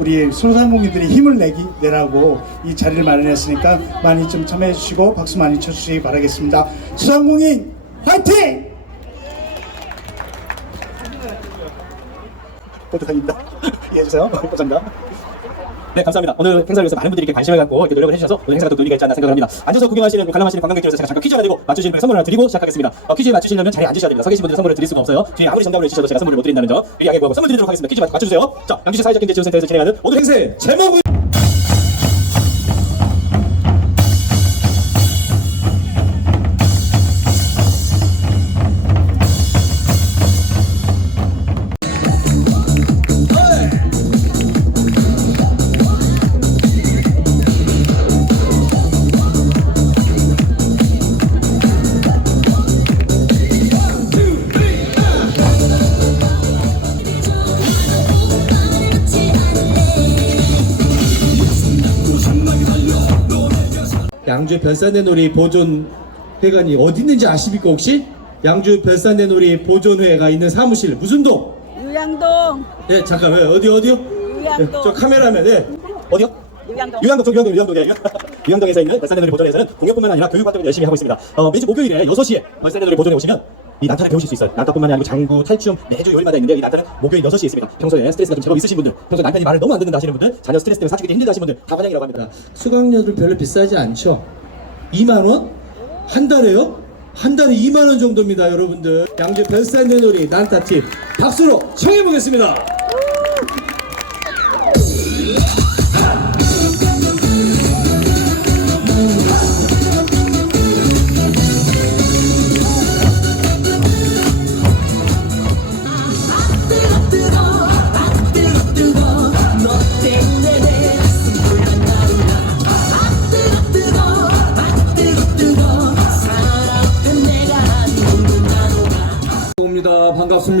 우리 소상공인들이 힘을 내기 내라고 이 자리를 마련했으니까 많이 좀 참여해 주시고 박수 많이 쳐주시기 바라겠습니다. 소상공인 화이팅! 부탁드립니다. 이해해 주세요. 감사합니다. 네, 감사합니다. 오늘 행사를 위해서 많은 분들이 이렇게 관심을 갖고 이렇게 노력을 해주셔서 오늘 행사가 또 의미가 있지 않나 생각을 합니다. 앉아서 구경하시는, 관람하시는 관광객들에서 제가 잠깐 퀴즈 하나 드리고 맞추시는 분에게 선물을 드리고 시작하겠습니다. 어, 퀴즈에 맞추시려면 자리에 앉으셔야 됩니다. 서 계신 분들 선물을 드릴 수가 없어요. 뒤에 아무리 정답을 해주셔도 제가 선물을 못 드린다는 점 미리 양해 구하고 선물 드리도록 하겠습니다. 퀴즈 맞- 맞춰주세요. 자, 양주시 사회적 경제 지원센터에서 진행하는 오늘 행사의 제목은 양주 별산내 놀이 보존 회관이 어디 있는지 아십니까 혹시? 양주 별산내 놀이 보존회가 있는 사무실 무슨 동? 유양동 네 잠깐 왜 어디 어디요? 유양동. 네, 저 카메라맨 네. 어디요? 유양동 유양동 쪽 유양동 유양동 예. 유양동에서 있는 벌산대놀이 보존에서는 공연뿐만 아니라 교육 활동을 열심히 하고 있습니다. 어, 매주 목요일에 6시에 벌산대놀이 보존에 오시면 이 난타를 배우실 수 있어요. 난타뿐만이 아니고 장구, 탈춤 매주 요일마다 있는데 이 난타는 목요일 6시에 있습니다. 평소에 스트레스가 좀 제법 있으신 분들, 평소에 남편이 말을 너무 안 듣는다 하시는 분들, 자녀 스트레스 때문에 사춘기 힘들다 하시는 분들 다 환영이라고 합니다. 수강료도 별로 비싸지 않죠? 2만 원? 한 달에요? 한 달에 2만 원 정도입니다 여러분들 양주 별산내 놀이 난타팀 박수로 청해 보겠습니다.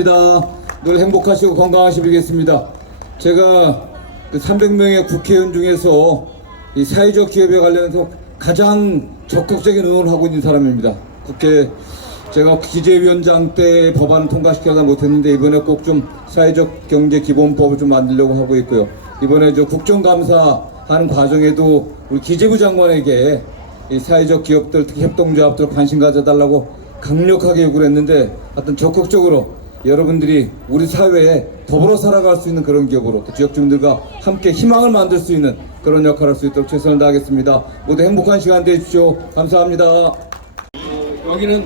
반갑습니다. 늘 행복하시고 건강하시겠습니다. 제가 그 300명의 국회의원 중에서 이 사회적 기업에 관련해서 가장 적극적인 응원을 하고 있는 사람입니다. 국회 제가 기재위원장 때 법안 통과시켜서 못했는데 이번에 꼭 좀 사회적 경제 기본법을 좀 만들려고 하고 있고요. 이번에 저 국정감사 하는 과정에도 우리 기재부 장관에게 이 사회적 기업들 특히 협동조합들 관심 가져달라고 강력하게 요구를 했는데 하여튼 적극적으로 여러분들이 우리 사회에 더불어 살아갈 수 있는 그런 기업으로 또 지역 주민들과 함께 희망을 만들 수 있는 그런 역할을 할 수 있도록 최선을 다하겠습니다. 모두 행복한 시간 되십시오. 감사합니다. 여기는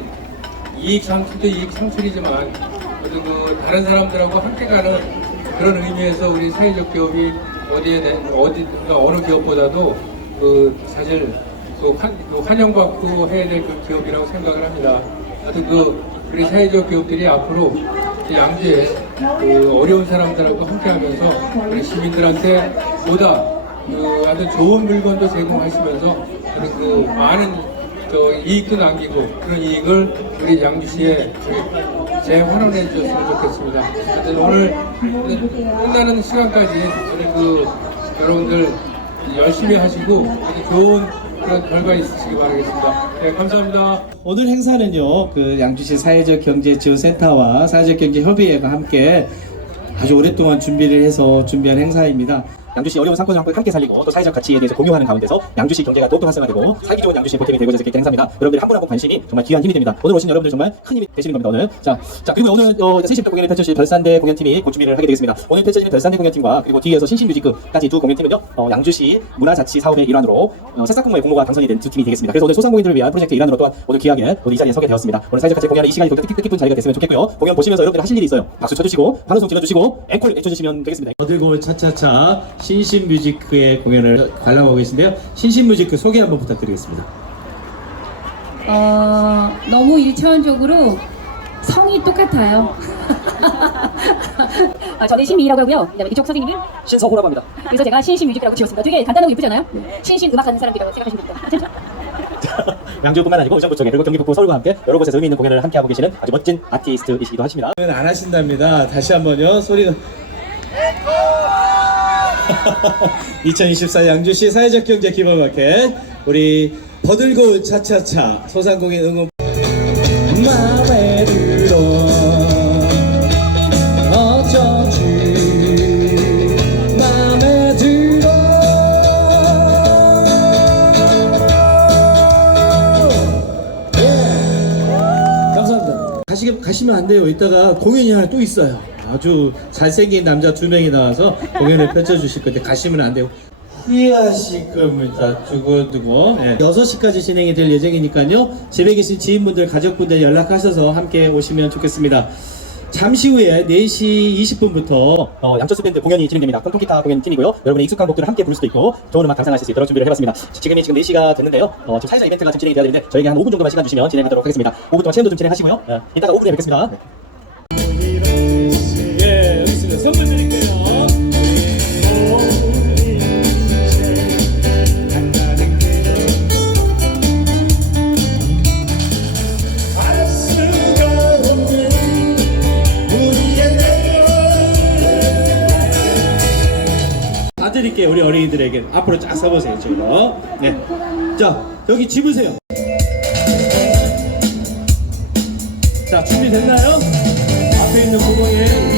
이익 창출도 이익 창출이지만 그 다른 사람들하고 함께 가는 그런 의미에서 우리 사회적 기업이 어디에 내- 어디 그러니까 어느 기업보다도 그 사실 그 환, 그 환영받고 해야 될 그 기업이라고 생각을 합니다. 하여튼 그 우리 사회적 기업들이 앞으로 이 양주에 그 어려운 사람들하고 함께하면서 우리 시민들한테 보다 그 아주 좋은 물건도 제공하시면서 그 많은 또 이익도 남기고 그런 이익을 우리 양주시에 재환원해 주셨으면 좋겠습니다. 오늘 끝나는 시간까지 우리 그 여러분들 열심히 하시고 좋은 그런 결과 있으시기 바라겠습니다. 네, 감사합니다. 오늘 행사는요, 그 양주시 사회적 경제 지원센터와 사회적 경제 협의회가 함께 아주 오랫동안 준비를 해서 준비한 행사입니다. 양주시 어려운 상권을 함께- 살리고 또 사회적 가치에 대해서 공유하는 가운데서 양주시 경제가 더욱더 활성화되고 살기 좋은 양주시 보탬이 되고자 있기 행사입니다. 여러분들이 한분 한 분 관심이 정말 귀한 힘이 됩니다. 오늘 오신 여러분들 정말 큰 힘이 되시는 겁니다. 오늘 자, 자 그리고 오늘 어, 70대 공연을 펼쳐질 별산대 공연팀이 곧 준비를 하게 되겠습니다. 오늘 펼쳐지는 별산대 공연팀과 그리고 뒤에서 신신뮤지크까지 두 공연팀은요 어, 양주시 문화자치 사업의 일환으로 어, 새싹공모의 공모가 당선이 된 두 팀이 되겠습니다. 그래서 오늘 소상공인들을 위한 프로젝트 일환으로 또한 오늘 귀하게 오늘 이 자리에 서게 되었습니다. 오늘 사회적 가치 공연의 이 시간이 뜻깊- 뜻깊은 자리가 됐으면 좋겠고요. 공연 보시면서 여러분들 하실 일이 있어요. 박수 쳐주시고 환호성 질러주시고 앵콜 외쳐주시면 되겠습니다. 어들고 차차차 신신뮤지크의 공연을 관람하고 계신데요. 신신뮤지크 소개 한번 부탁드리겠습니다. 어, 너무 일차원적으로 성이 똑같아요. 아, 저는 신미라고 하고요. 그다음에 이쪽 선생님은 신서호라고 합니다. 그래서 제가 신신 뮤직이라고 지었습니다. 되게 간단하고 예쁘잖아요. 신신 음악하는 사람들이라고 생각하시면 됩니다. 양주뿐만 아니고 의정부 쪽에 그리고 경기북부 서울과 함께 여러 곳에서 의미 있는 공연을 함께 하고 계시는 아주 멋진 아티스트이시기도 하십니다. 공연 안 하신답니다. 다시 한번요. 소리가 2024 양주시 사회적 경제 기반 마켓 우리 버들고 차차차 소상공인 응원. 마음에 들어. 어쩐지? 마음에 들어. 예. 감사합니다. 가시, 가시면 안 돼요. 이따가 공연이 하나 또 있어요. 아주 잘생긴 남자 두 명이 나와서 공연을 펼쳐주실 건데 가시면 안 돼요. 후회하실 겁니다. 두고두고. 네. 6시까지 진행이 될 예정이니까요. 집에 계신 지인분들, 가족분들 연락하셔서 함께 오시면 좋겠습니다. 잠시 후에 4시 20분부터 어, 양철수 밴드 공연이 진행됩니다. 통통기타 공연 팀이고요. 여러분의 익숙한 곡들을 함께 부를 수도 있고 좋은 음악 감상하실 수 있도록 준비를 해봤습니다. 지- 지금이 지금 4시가 됐는데요. 어, 지금 사회자 이벤트가 지금 진행이 돼야 되는데 저에게 한 5분 정도만 시간 주시면 진행하도록 하겠습니다. 5분 동안 체험도 좀 진행하시고요. 어, 이따가 5분에 뵙겠습니다. 네. 선물 드릴게요. 우리 어린이들에게. 앞으로 쫙 서보세요. 이쪽으로. 네. 자, 여기 집으세요. 자, 준비됐나요? 앞에 있는 구멍에